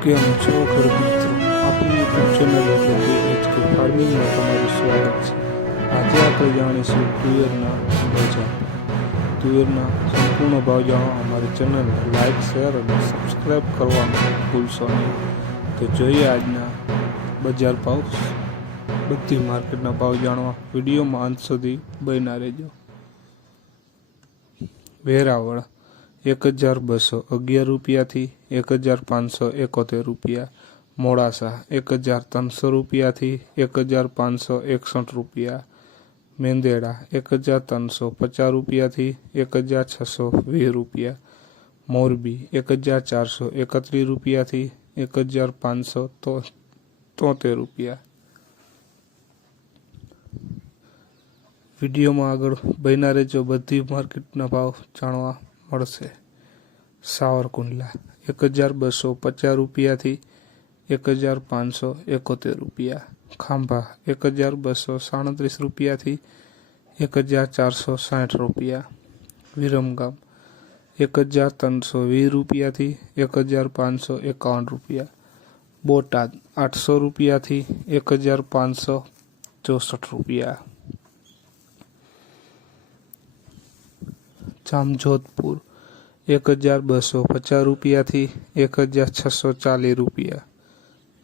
કેમ છો ખેડૂત મિત્રો? આપણી યુટ્યુબ ચેનલ એટલે કે એચકે ફાર્મિંગમાં તમારું સ્વાગત છે. આજે આપણે જાણીશું તુવેરના બજાર તુવેરના સંપૂર્ણ ભાવ જાણવા અમારી ચેનલને લાઇક શેર અને સબસ્ક્રાઈબ કરવાનું ભૂલશો નહીં. તો જોઈએ આજના બજાર ભાવ. બધી માર્કેટના ભાવ જાણવા વિડીયોમાં અંત સુધી બન્યા રહેજો. વેરાવળ. એક હજાર બસો અગિયાર રૂપિયાથી એક હજાર પાંચસો એકોતેર રૂપિયા. મોડાસા, એક હજાર ત્રણસો રૂપિયાથી એક હજાર પાંચસો એકસઠ રૂપિયા. મેંદેડા, એક હજાર ત્રણસો પચાસ રૂપિયાથી એક હજાર છસો વીસ રૂપિયા. મોરબી, એક હજાર ચારસો એકત્રીસ રૂપિયાથી એક હજાર પાંચસો તો તોતેર રૂપિયા. વિડીયોમાં આગળ બન્યા રહેજો. બધી માર્કેટના ભાવ જાણવા મળશે. સાવરકુંડલા, એક હજાર બસો પચાસ રૂપિયાથી એક હજાર પાંચસો એકોતેર રૂપિયા. ખાંભા, એક હજાર બસો સાડત્રીસ રૂપિયાથી એક હજાર ચારસો સાઠ રૂપિયા. વિરમગામ, એક હજાર ત્રણસો વીસ રૂપિયાથી એક હજાર પાંચસો એકાવન રૂપિયા. બોટાદ, આઠસો રૂપિયાથી એક હજાર પાંચસો ચોસઠ રૂપિયા. જામજોધપુર એક હજાર બસો પચાસ રૂપિયાથી એક હજાર છસો ચાલીસ રૂપિયા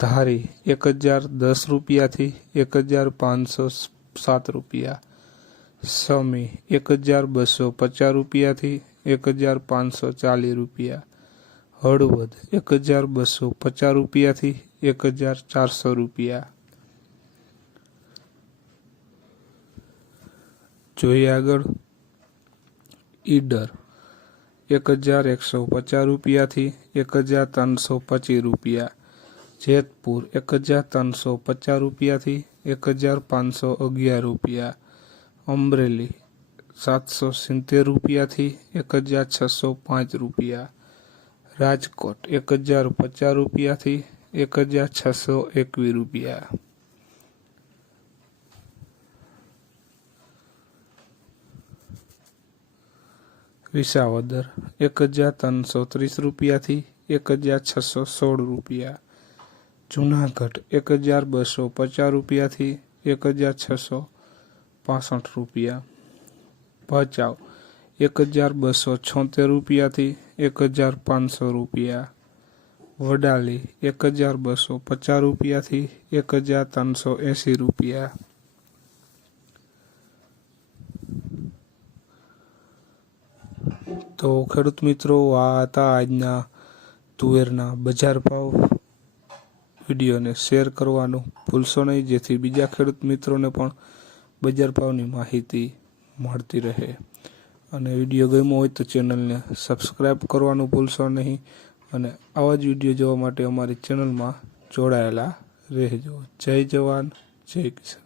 ધારી એક હજાર દસ રૂપિયાથી એક હજાર પાંચસો સાત રૂપિયા સમી એક હજાર બસો પચાસ રૂપિયાથી એક હજાર પાંચસો ચાલીસ રૂપિયા હળવદ એક હજાર બસો પચાસ રૂપિયાથી એક હજાર ચારસો રૂપિયા જોઈએ આગળ ઈડર. એક હજાર એકસો પચાસ રૂપિયાથી એક હજાર ત્રણસો પચીસ રૂપિયા. જેતપુર, એક હજાર ત્રણસો પચાસ રૂપિયાથી એક હજાર પાંચસો અગિયાર રૂપિયા. અમરેલી, સાતસો સિત્તેર રૂપિયાથી એક હજાર છસો પાંચ રૂપિયા. રાજકોટ, એક હજાર પચાસ રૂપિયાથી એક હજાર છસો એકવીસ રૂપિયા. વિસાવદર એક હજાર ત્રણસો ત્રીસ રૂપિયાથી એક હજાર છસો સોળ રૂપિયા. જુનાગઢ, એક હજાર બસો પચાસ રૂપિયાથી એક હજાર છસો પાસઠ રૂપિયા. ભચાઉ, એક હજાર બસો છોતેર રૂપિયાથી એક હજાર પાંચસો રૂપિયા. વડાલી, એક હજાર બસો પચાસ રૂપિયાથી એક હજાર ત્રણસો એંસી રૂપિયા. તો ખેડૂત મિત્રો, આ હતા આજના તુવેરના બજાર ભાવ વિડીયોને શેર કરવાનું ભૂલશો નહીં, જેથી બીજા ખેડૂત મિત્રોને પણ બજાર ભાવની માહિતી મળતી રહે. અને વીડિયો ગમ્યો હોય તો ચેનલને સબસ્ક્રાઈબ કરવાનું ભૂલશો નહીં અને આવા જ વીડિયો જોવા માટે અમારી ચેનલમાં જોડાયેલા રહેજો. જય જવાન, જય કિસાન.